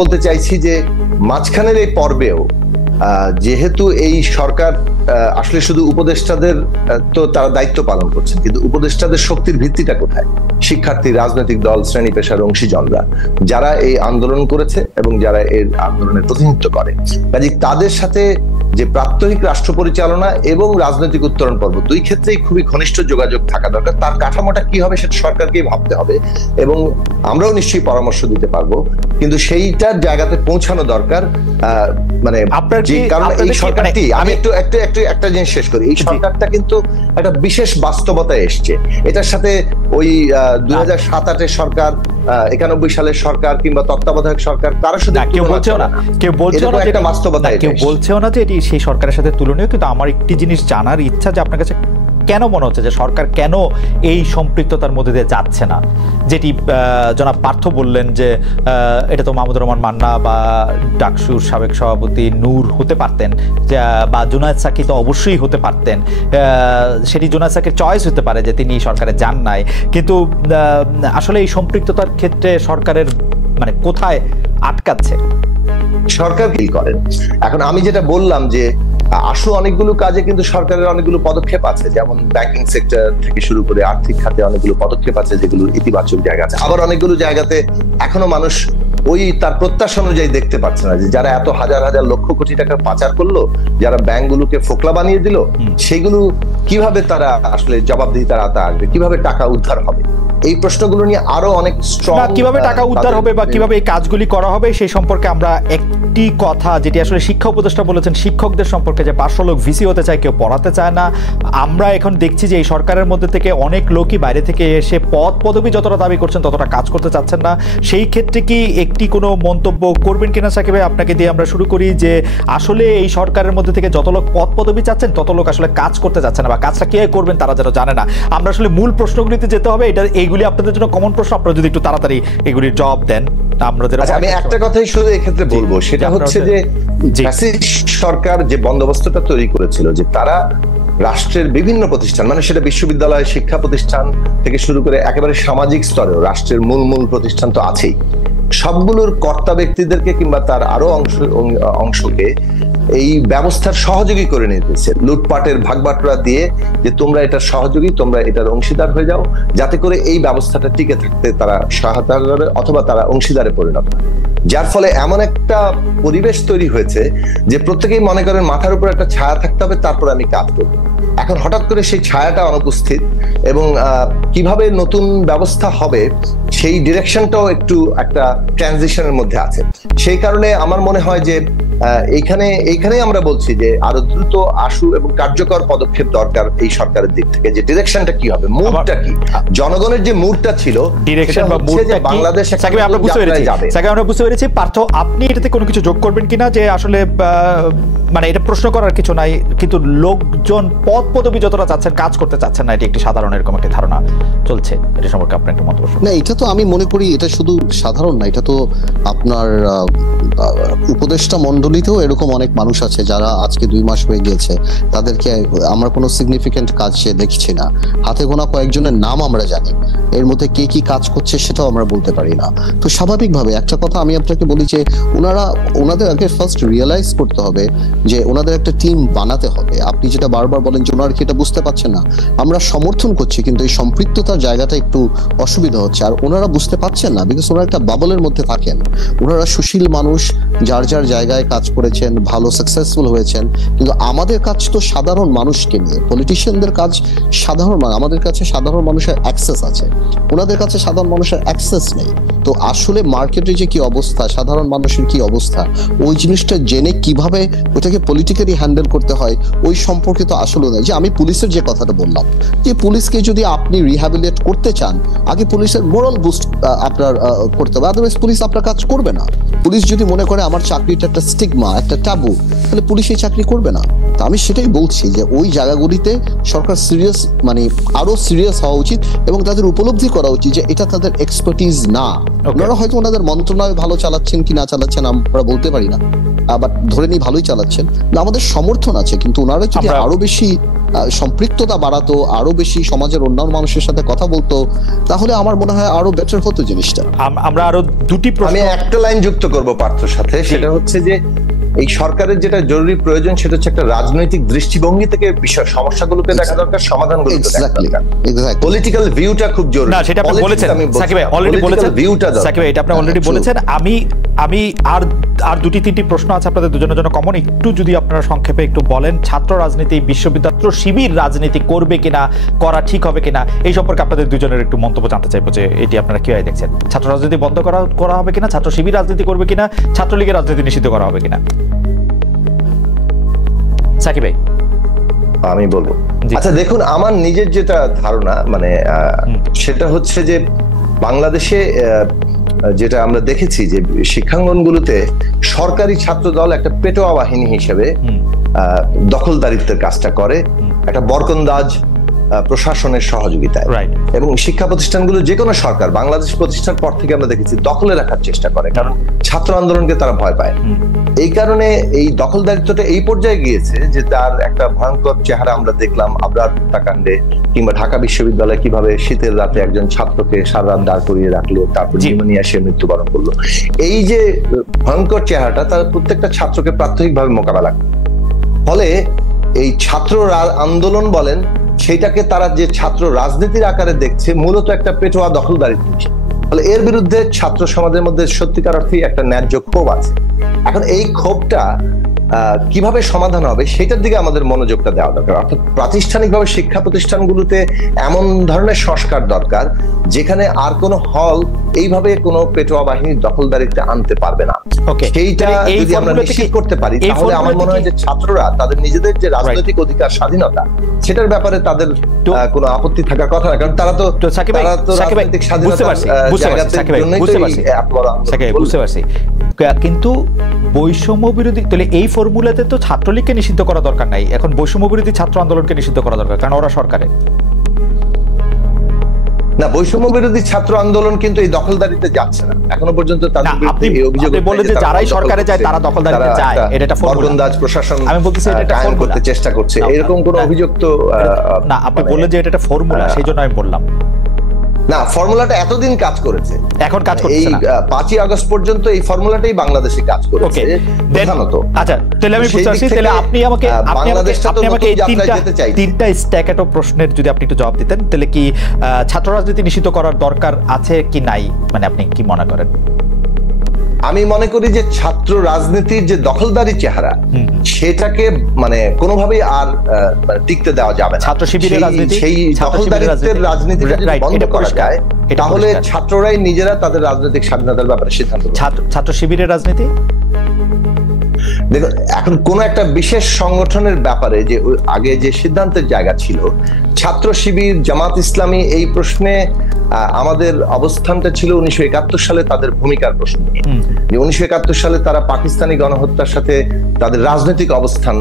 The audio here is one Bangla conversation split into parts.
বলতে চাইছি যে মাঝখানের এই পর্বেও যেহেতু এই সরকার আসলে শুধু উপদেষ্টাদের তো তারা দায়িত্ব পালন করছেন, কিন্তু উপদেষ্টাদের শক্তির ভিত্তিটা কোথায়? শিক্ষার্থী, রাজনৈতিক দল, শ্রেণী পেশার অংশীজনরা যারা এই আন্দোলন করেছে এবং যারা এই আন্দোলনের প্রতিনিধিত্ব করে। কাজে তাদের সাথে যে প্রাত্যহিক রাষ্ট্র পরিচালনা এবং রাজনৈতিক উত্তরণ পর্ব দুই ক্ষেত্রেই খুবই ঘনিষ্ঠ যোগাযোগ থাকা দরকার। তার কাঠামোটা কি হবে সেটা সরকারকেই ভাবতে হবে এবং আমরাও নিশ্চয়ই পরামর্শ দিতে পারবো, কিন্তু সেইটার জায়গাতে পৌঁছানো দরকার। মানে আপনার যে কারণ এই সরকারটি, আমি একটা জিনিস শেষ করি, এই সরকারটা কিন্তু একটা বিশেষ বাস্তবতায় এসছে। এটার সাথে ওই 2007-08 সরকার, 91 সালের সরকার কিংবা তত্ত্বাবধায়ক সরকার কারোর সাথে কেউ বলছেও না, একটা বাস্তবতা, কেউ বলছেও না যে এটি সেই সরকারের সাথে তুলনীয়। কিন্তু আমার একটি জিনিস জানার ইচ্ছা যে আপনার কাছে কেন মনে হচ্ছে যে সরকার কেন এই সম্পৃক্ততার মধ্যে দিয়ে যাচ্ছে না? যেটি জনাব পার্থ বললেন যে এটা তো মাহমুদুর রহমান মান্না বা ডাকসুর সাবেক সভাপতি নূর হতে পারতেন, বা জুনায়েদ সাকি তো অবশ্যই হতে পারতেন। সেটি জুনায়েদ সাকির চয়েস হতে পারে যে তিনি সরকারে যান নাই, কিন্তু আসলে এই সম্পৃক্ততার ক্ষেত্রে সরকারের মানে কোথায় আটকাচ্ছে? সরকার কি করেন? এখন আমি যেটা বললাম যে আশু অনেকগুলো কাজে কিন্তু সরকারের অনেকগুলো পদক্ষেপ আছে, যেমন ব্যাংকিং সেক্টর থেকে শুরু করে আর্থিক খাতে অনেকগুলো পদক্ষেপ আছে যেগুলোর ইতিবাচক জায়গা আছে। আবার অনেকগুলো জায়গাতে এখনো মানুষ ওই তার প্রত্যাশা অনুযায়ী দেখতে পাচ্ছে না, যে যারা এত হাজার হাজার লক্ষ কোটি টাকা পাচার করলো, যারা ব্যাংকগুলোকে ফোকলা বানিয়ে দিল, সেগুলো কিভাবে তারা আসলে জবাবদিহিতার আওতায় আসবে, কিভাবে টাকা উদ্ধার হবে, এই প্রশ্নগুলো নিয়ে আরো অনেক স্ট্রং, কিভাবে টাকা উদ্ধার হবে বা কিভাবে এই কাজগুলি করা হবে সেই সম্পর্কে আমরা একটি কথা যেটি আসলে শিক্ষা উপদেষ্টা বলেছেন শিক্ষকদের সম্পর্কে, যে 500 লোক ভিসি হতে চায়, কেউ পড়াতে চায় না। আমরা এখন দেখছি যে এই সরকারের মধ্যে থেকে অনেক লোকই বাইরে থেকে এসে পদবি যতটা দাবি করছেন ততটা কাজ করতে চাচ্ছেন না। সেই ক্ষেত্রে কি একটি কোনো মন্তব্য করবেন কিনা সাকিব ভাই? আপনাকে দিয়ে আমরা শুরু করি যে আসলে এই সরকারের মধ্যে থেকে যত লোক পদবি চাচ্ছেন তত লোক আসলে কাজ করতে চাচ্ছে না, বা কাজটা কে করবেন তারা যেন জানে না। আমরা আসলে মূল প্রশ্নগুলিতে যেতে হবে। এইগুলি আপনাদের জন্য কমন প্রশ্ন, আপনারা যদি একটু তাড়াতাড়ি এগুলির জবাব দেন। আমি একটা কথাই শুধু এক্ষেত্রে বলবো, সেটা হচ্ছে যে সরকার যে বন্দোবস্তটা তৈরি করেছিল যে তারা রাষ্ট্রের বিভিন্ন প্রতিষ্ঠান, মানে সেটা বিশ্ববিদ্যালয়, শিক্ষা প্রতিষ্ঠান থেকে শুরু করে একেবারে সামাজিক স্তরেও রাষ্ট্রের মূল প্রতিষ্ঠান তো আছেই, সবগুলোর কর্তা ব্যক্তিদেরকে কিংবা তার আরো অংশকে এই ব্যবস্থার সহযোগী করে নিতেছে, লুটপাটের ভাগবাটোয়ারা দিয়ে, যে তোমরা এটার সহযোগী, তোমরা এটার অংশীদার হয়ে যাও, যাতে করে এই ব্যবস্থাটা টিকে থাকতে তারা সহায়তা করে অথবা তারা অংশীদারে পরিণত হয়। যার ফলে এমন একটা পরিবেশ তৈরি হয়েছে যে প্রত্যেকেই মনে করেন মাথার উপর একটা ছায়া থাকতে হবে, তারপর আমি কাজ করব। এখন হঠাৎ করে সেই ছায়াটা অনুপস্থিত এবং কিভাবে নতুন ব্যবস্থা হবে সেই ডিরেকশনটাও একটু একটা ট্রানজিশনের মধ্যে আছে। সেই কারণে আমার মনে হয় যে এইখানেই আমরা বলছি যে আরো দ্রুত আশু এবং কার্যকর পদক্ষেপ দরকার এই সরকারের দিক থেকে। যে ডিরেকশনটা কি হবে, মুডটা কি, জনগণের যে মুডটা ছিল, ডিরেকশন বা মুডটা কি, বাংলাদেশ আমরা বুঝতে পেরেছি। পার্থ, আপনি এটাতে কোনো কিছু যোগ করবেন কিনা? যে আসলে মানে এটা প্রশ্ন করার কিছু নাই, কিন্তু লোকজন পদবি যতটা চাচ্ছেন কাজ করতে চাচ্ছেন না, এটি একটি সাধারণ এরকম একটা ধারণা চলছে। এটা সম্পর্কে আপনার একটা মন্তব্য? না, এটা তো আমি মনে করি এটা শুধু সাধারণ না, এটা তো আপনার উপদেষ্টা মণ্ডলীতেও এরকম অনেক মানুষ আছে যারা আজকে 2 মাস হয়ে গিয়েছে, তাদেরকে আমরা কোনো সিগনিফিকেন্ট কাজ দেখছি না। হাতে গোনা কয়েকজনের নাম আমরা জানি, এর মধ্যে কে কি কাজ করছে সেটাও আমরা বলতে পারি না। তো স্বাভাবিকভাবে একটা কথা আমি আপনাকে বলি যে ওনাদের আগে ফার্স্ট রিয়েলাইজ করতে হবে যে ওনাদের একটা টিম বানাতে হবে। আপনি যেটা বারবার বলেন যে ওনারা কি এটা বুঝতে পারছেন না, আমরা সমর্থন করছি, কিন্তু এই সম্পৃক্ততার জায়গাটা একটু অসুবিধা হচ্ছে। আর ওনারা বুঝতে পারছেন না, বিকজ ওনারা একটা বাবলের মধ্যে থাকেন। ওনারা সুশীল মানুষ, যার জায়গায় কাজ করেছেন, ভালো সাকসেসফুল হয়েছেন, কিন্তু আমাদের কাজ তো সাধারণ মানুষকে নিয়ে। পলিটিশিয়ানদের কাজ সাধারণ, আমাদের কাছে সাধারণ মানুষের অ্যাক্সেস আছে, ওনাদের কাছে সাধারণ মানুষের অ্যাক্সেস নেই। তো আসলে মার্কেটে যে কি অবস্থা, সাধারণ মানুষের কি অবস্থা, ওই জিনিসটা জেনে কিভাবে ওটাকে পলিটিক্যালি হ্যান্ডেল করতে হয় ওই সম্পর্কে তো আসলে নয়। যে আমি পুলিশের যে কথাটা বললাম, যে পুলিশকে যদি আপনি রিহ্যাবিলিটেট করতে চান, আগে পুলিশের মোরাল বুস্ট আপনার করতে হবে, আদারওয়াইজ পুলিশ আপনার কাজ করবে না। পুলিশ যদি মনে করে আমার চাকরিটা একটা স্টিগমা, একটা ট্যাবু, তাহলে পুলিশ এই চাকরি করবে না। তো আমি সেটাই বলছি যে ওই জায়গাগুলিতে সরকার সিরিয়াস, মানে আরো সিরিয়াস হওয়া উচিত এবং তাদের উপলব্ধি করা উচিত যে এটা তাদের এক্সপার্টিজ না। ওনারা হয়তো ওনাদের মন্ত্রণালয় ভালো চালাচ্ছেন কি না চালাচ্ছেন আমরা বলতে পারি না, বাট ধরে নিই ভালোই চালাচ্ছেন, আমাদের সমর্থন আছে, কিন্তু ওনারা যদি আরো বেশি সম্পৃক্ততা বাড়াতো, আরো বেশি সমাজের অন্যান্য মানুষের সাথে কথা বলতো, তাহলে আমার মনে হয় আরো বেটার হতো জিনিসটা। আমরা আরো দুটি প্রশ্ন, আমি একটা লাইন যুক্ত করব পার্থর সাথে, সেটা হচ্ছে যে এই সরকারের যেটা জরুরি প্রয়োজন সেটা হচ্ছে একটা রাজনৈতিক দৃষ্টিভঙ্গি থেকে বিষয় সমস্যাগুলোকে দেখা দরকার, সমাধানগুলোকে দেখা দরকার। পলিটিক্যাল ভিউটা খুব জরুরি। না, সেটা আপনি বলেছেন সাকিব ভাই, অলরেডি বলেছেন সাকিব ভাই, এটা আপনি অলরেডি বলেছেন। আমি আর দুটি তিনটি প্রশ্ন আছে আপনাদের দুজনের জন্য কমন, একটু যদি আপনারা সংক্ষেপে একটু বলেন, ছাত্র রাজনীতি, বিশ্ববিদ্যালয় শিবির রাজনীতি করবে কিনা, করা ঠিক হবে কিনা, এই সম্পর্কে আপনাদের দুজনের একটু মন্তব্য জানতে চাইবো যে এটি আপনারা কিভাবে দেখছেন। ছাত্র রাজনীতি বন্ধ করা হবে কিনা, ছাত্র শিবির রাজনীতি করবে কিনা, ছাত্রলীগের রাজনীতি নিষিদ্ধ করা হবে কিনা? সাকিব ভাই। আমি বলবো, আচ্ছা দেখুন, আমার নিজের যেটা ধারণা মানে সেটা হচ্ছে যে বাংলাদেশে যেটা আমরা দেখেছি যে শিক্ষাঙ্গনগুলোতে সরকারি ছাত্র দল একটা পেটোয়া বাহিনী হিসেবে দখলদারিত্বের কাজটা করে, একটা বরকন্দাজ প্রশাসনের সহযোগিতায়, এবং শিক্ষা প্রতিষ্ঠানগুলো যে কোনো সরকার বাংলাদেশ প্রতিষ্ঠার পর থেকে আমরা দেখেছি দখলে রাখার চেষ্টা করে, কারণ ছাত্র আন্দোলনকে তারা ভয় পায়। এই কারণে এই দখলদারিত্বটা এই পর্যায়ে গিয়েছে যে তার একটা ভয়ঙ্কর চেহারা আমরা দেখলাম আবরার হত্যাকাণ্ডে, কিংবা ঢাকা বিশ্ববিদ্যালয়ে কিভাবে শীতের রাতে একজন ছাত্রকে সারা রাত দাঁড় করিয়ে রাখলো, তারপর নিউমোনিয়া সে মৃত্যুবরণ করলো। এই যে ভয়ঙ্কর চেহারাটা তার প্রত্যেকটা ছাত্রকে প্রাত্যহিকভাবে মোকাবেলা করে। ফলে এই ছাত্র আন্দোলন বলেন, সেটাকে তারা যে ছাত্র রাজনীতির আকারে দেখছে মূলত একটা পেটোয়া দখলদারিত্ব। ফলে এর বিরুদ্ধে ছাত্র সমাজের মধ্যে সত্যিকার অর্থেই একটা ন্যায্য ক্ষোভ আছে। এখন এই ক্ষোভটা কিভাবে সমাধান হবে সেটার দিকে আমাদের মনোযোগটা দেওয়া দরকার। অর্থাৎ প্রাতিষ্ঠানিকভাবে শিক্ষা প্রতিষ্ঠানগুলোতে এমন ধরনের সংস্কার দরকার যেখানে আর কোনো হল এইভাবে কোনো পেটোয়া বাহিনীর দখলদারিতে আনতে পারবে না। সেইটা যদি আমরা নিশ্চিত করতে পারি তাহলে আমার মনে হয় যে ছাত্ররা তাদের নিজেদের যে রাজনৈতিক অধিকার, স্বাধীনতা, সেটার ব্যাপারে তাদের কোনো আপত্তি থাকার কথা না, কারণ তারা তো রাজনৈতিক স্বাধীনতা বুঝতে পারছি। কিন্তু বৈষম্য বিরোধী, তাহলে এই ফর্মুলাতে তো ছাত্রলীগকে নিষিদ্ধ করা দরকার নাই, এখন বৈষম্য বিরোধী ছাত্র আন্দোলনকে নিষিদ্ধ করা দরকার, কারণ ওরা সরকারে না। বৈষম্য বিরোধী ছাত্র আন্দোলন কিন্তু এই দখলদারিতে যাচ্ছে না এখনো পর্যন্ত। তাদের বিরুদ্ধে এই অভিযোগ বললেন যে যারাই সরকারে যায় তারা দখলদারিতে যায়, এটা একটা বরকন্দাজ প্রশাসন আমি বলতেছি এটা একটা ফর্মুলা করতে চেষ্টা করছে, এরকম কোনো অভিযোগ তো না। আপনি বললেন যে এটা একটা ফর্মুলা, সেইজন্য আমি বললাম না। ফর্মুলাটা এতদিন কাজ করেছে, এখন কাজ করছে এই 5ই আগস্ট পর্যন্ত এই ফর্মুলাটাই বাংলাদেশে কাজ করেছে প্রধানত। আচ্ছা, তাহলে আমি বুঝতে পারছি। তাহলে আপনি আমাকে এই তিনটা স্ট্যাকেটো প্রশ্নের যদি আপনি একটু জবাব দিতেন, তাহলে কি ছাত্র রাজনীতি নিষিদ্ধ করার দরকার আছে কি নাই, মানে আপনি কি মনে করেন? আমি মনে করি যে ছাত্র রাজনীতির যে দখলদারি চেহারা সেটাকে মানে কোনোভাবেই আর টিকতে দেওয়া যাবে না। ছাত্র শিবিরের রাজনীতি, সেই দখলদারিত্বের রাজনীতিটা যদি বন্ধ করা যায় তাহলে ছাত্ররাই নিজেরা তাদের রাজনৈতিক স্বাধীনতার ব্যাপারে সিদ্ধান্ত নেবে। ছাত্র শিবিরের রাজনীতি দেখুন, এখন কোন একটা বিশেষ সংগঠনের ব্যাপারে যে আগে যে সিদ্ধান্তের জায়গা ছিল, ছাত্র শিবির, জামাত ইসলামী, এই প্রশ্নে আমাদের অবস্থানটা ছিল 1971 সালে তাদের ভূমিকার প্রশ্ন নিয়ে। যে 1971 সালে তারা পাকিস্তানি গণহত্যার সাথে তাদের রাজনৈতিক অবস্থান,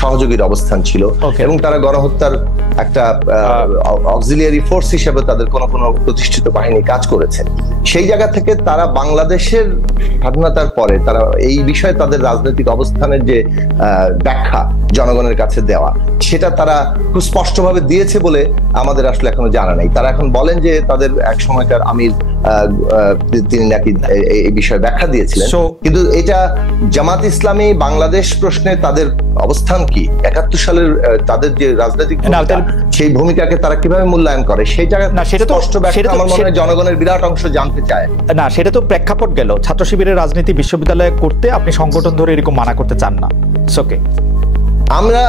সহযোগীর অবস্থান ছিল, এবং তারা গণহত্যার একটা অক্সিলিয়ারি ফোর্স হিসেবে তাদের কোন প্রতিষ্ঠিত বাহিনী কাজ করেছে। সেই জায়গা থেকে তারা বাংলাদেশের স্বাধীনতার পরে তারা এই বিষয়ে তাদের রাজনৈতিক অবস্থানের যে ব্যাখ্যা জনগণের কাছে দেওয়া, সেটা তারা খুব স্পষ্টভাবে দিয়েছে বলে আমাদের আসলে এখনো জানা নাই। তারা এখন বলেন যে তাদের এক সময়কার আমির তিনি নাকি এই বিষয়ে ব্যাখ্যা দিয়েছিলেন, কিন্তু এটা জামাত ইসলামী বাংলাদেশ প্রশ্নে তাদের অবস্থান কি, 71 সালের তাদের যে রাজনৈতিক সেই ভূমিকাকে তারা কিভাবে মূল্যায়ন করে, সেই জায়গায় স্পষ্ট ব্যাখ্যা আমার মনে হয় জনগণের বিরাট অংশ জানতে চায় না। সেটা তো প্রেক্ষাপট গেল, ছাত্র শিবিরের রাজনীতি বিশ্ববিদ্যালয়ে করতে আপনি সংগঠন ধরে এরকম মানা করতে চান না। ওকে, আমরা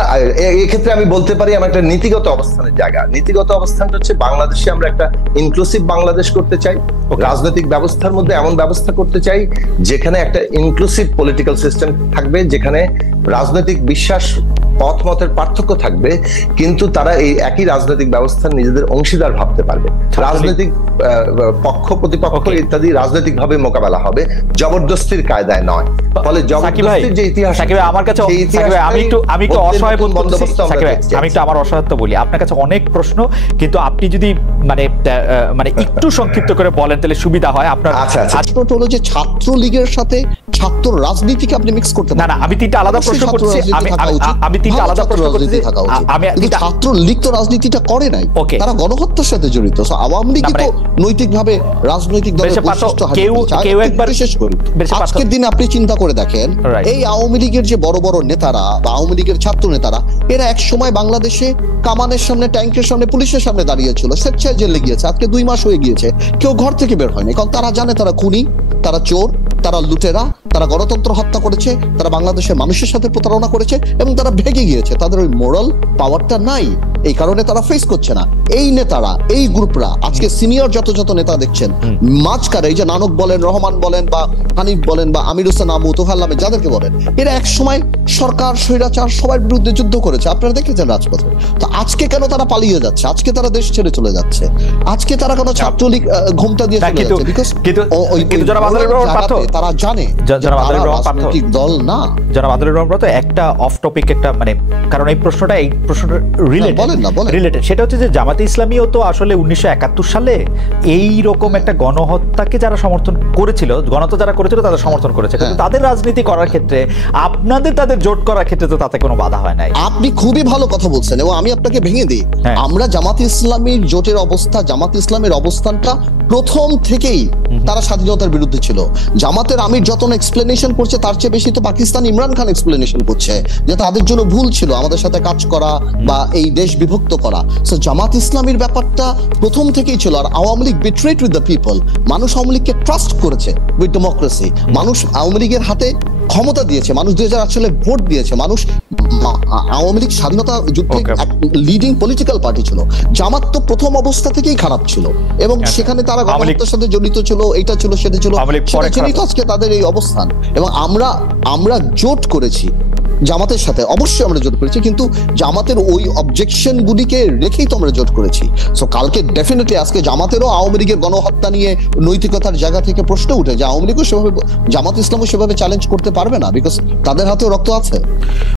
এই ক্ষেত্রে আমি বলতে পারি আমার একটা নীতিগত অবস্থানের জায়গা। নীতিগত অবস্থানটা হচ্ছে বাংলাদেশে আমরা একটা ইনক্লুসিভ বাংলাদেশ করতে চাই, রাজনৈতিক ব্যবস্থার মধ্যে এমন ব্যবস্থা করতে চাই যেখানে একটা ইনক্লুসিভ পলিটিক্যাল সিস্টেম থাকবে, যেখানে রাজনৈতিক বিশ্বাস, পথ মতের পার্থক্য থাকবে, কিন্তু তারা এই একই রাজনৈতিক ব্যবস্থার নিজেদের অংশীদার ভাবতে পারবে। রাজনৈতিক পক্ষ প্রতিপক্ষ ইত্যাদি রাজনৈতিক ভাবে মোকাবেলা হবে, জবরদস্তির কায়দায় নয়। ফলে জবরদস্তির যে ইতিহাস, সাকিব ভাই আমার কাছে, সাকিব ভাই আমি একটু অসহায় বোধ করতেছি। সাকিব ভাই আমি আমার অসহায়ত্ব বলি, আপনার কাছে অনেক প্রশ্ন, কিন্তু আপনি যদি মানে একটু সংক্ষিপ্ত করে বলেন তাহলে সুবিধা হয় আপনার। প্রশ্নটা হলো যে ছাত্রলীগের সাথে ছাত্র রাজনীতিকে আপনি মিক্স করতে না, আমি তিনটা আলাদা প্রশ্ন করছি। আমি তিনটা আলাদা প্রশ্ন করছি। আমি ছাত্রলীগ তো রাজনীতিটা করে নাই, তারা গণহত্যার সাথে জড়িত। আওয়ামী লীগ তো নৈতিকভাবে রাজনৈতিক দলের বৈশিষ্ট্য কেউ একবার শেষ করি। আজকের দিনে আপনি চিন্তা করে দেখেন, এই আওয়ামী লীগের যে বড় বড় নেতারা বা আওয়ামী লীগের ছাত্র নেতারা, এরা এক সময় বাংলাদেশে কামানের সামনে, ট্যাঙ্কের সামনে, পুলিশের সামনে দাঁড়িয়েছিল, স্বেচ্ছায় জেলে গিয়েছে, আজকে 2 মাস হয়ে গিয়েছে, কেউ ঘর থেকে বের হয়নি, কারণ তারা জানে তারা খুনি, তারা চোর, তারা লুটেরা, তারা গণতন্ত্র হত্যা করেছে, তারা বাংলাদেশের মানুষের সাথে প্রতারণা করেছে এবং তারা ভেগে গিয়েছে, তাদের ওই মোরাল পাওয়ারটা নাই, এই কারণে তারা ফেস করছে না। এই নেতারা, এই গ্রুপরা আজকে সিনিয়র যত নেতা দেখছেন মাঝখানে, এই যে নানক বলেন, রহমান বলেন, বা হানিফ বলেন, বা আমির হোসেন আমু, তোফায়েল আহমেদ, যাদেরকে বলেন, এরা এক সময় সরকার, স্বৈরাচার সবার বিরুদ্ধে যুদ্ধ করেছে, আপনারা দেখেছেন রাজপথে। তো আজকে কেন তারা পালিয়ে যাচ্ছে? আজকে তারা দেশ ছেড়ে চলে যাচ্ছে? আজকে তারা কেন ছাত্রলীগ ঘুমটা দিয়ে চলে যাচ্ছে? বিকজ তারা জানে রাজনৈতিক দল না। যারা আদরের রহমান, একটা অফ টপিক, একটা মানে, কারণ এই প্রশ্নটা রিলেটেড, সেটা হচ্ছে যে জামাতে ইসলামীও তো আসলে 1971 সালে এই রকম একটা গণহত্যাকে যারা সমর্থন করেছিল, গণহত্যা যারা করেছিল তাদের সমর্থন করেছে, কিন্তু তাদের রাজনীতি করার ক্ষেত্রে তাদের জোট করার ক্ষেত্রে তো তাতে কোনো বাধা হয় নাই। আপনি খুবই ভালো কথা বলছেন এবং আমি আপনাকে ভেঙে দিই। আমরা জামাতে ইসলামীর জোটের অবস্থা, জামাতে ইসলামের অবস্থানটা প্রথম থেকেই তারা স্বাধীনতার বিরুদ্ধে ছিল। জামাতের আমির যত এক্সপ্লেনেশন করছে তার চেয়ে বেশি তো পাকিস্তান ইমরান খান এক্সপ্লেনেশন করছে যে তাদের জন্য ভুল ছিল আমাদের সাথে কাজ করা বা এই দেশ বিভক্ত করা। সো জামাত ইসলামীর ব্যাপারটা প্রথম থেকেই ছিল। আর Awami League betrayed with the people, মানুষ আওয়ামী লীগকে ট্রাস্ট করেছে উইথ ডেমোক্রেসি, মানুষ আওয়ামী লীগের হাতে ক্ষমতা দিয়েছে, মানুষ 2008 সালে ভোট দিয়েছে, মানুষ আওয়ামী লীগ স্বাধীনতা যুদ্ধে লিডিং পলিটিক্যাল পার্টি ছিল। জামাত তো প্রথম অবস্থা থেকেই খারাপ ছিল এবং সেখানে তারা গণহত্যার সাথে জড়িত ছিল, এটা ছিল সেটা ছিল, আজকে তাদের এই অবস্থান। এবং আমরা জোট করেছি জামাতের সাথে, অবশ্যই আমরা জোট করেছি, কিন্তু জামাতের ওই অবজেকশন গুলিকে রেখেই তো আমরা জোট করেছি। সো কালকে ডেফিনেটলি আজকে জামাতেরও আওয়ামী লীগের গণহত্যা নিয়ে নৈতিকতার জায়গা থেকে প্রশ্ন উঠে যে আওয়ামী লীগও সেভাবে, জামাত ইসলামও সেভাবে চ্যালেঞ্জ করতে পারবে না, বিকজ তাদের হাতেও রক্ত আছে।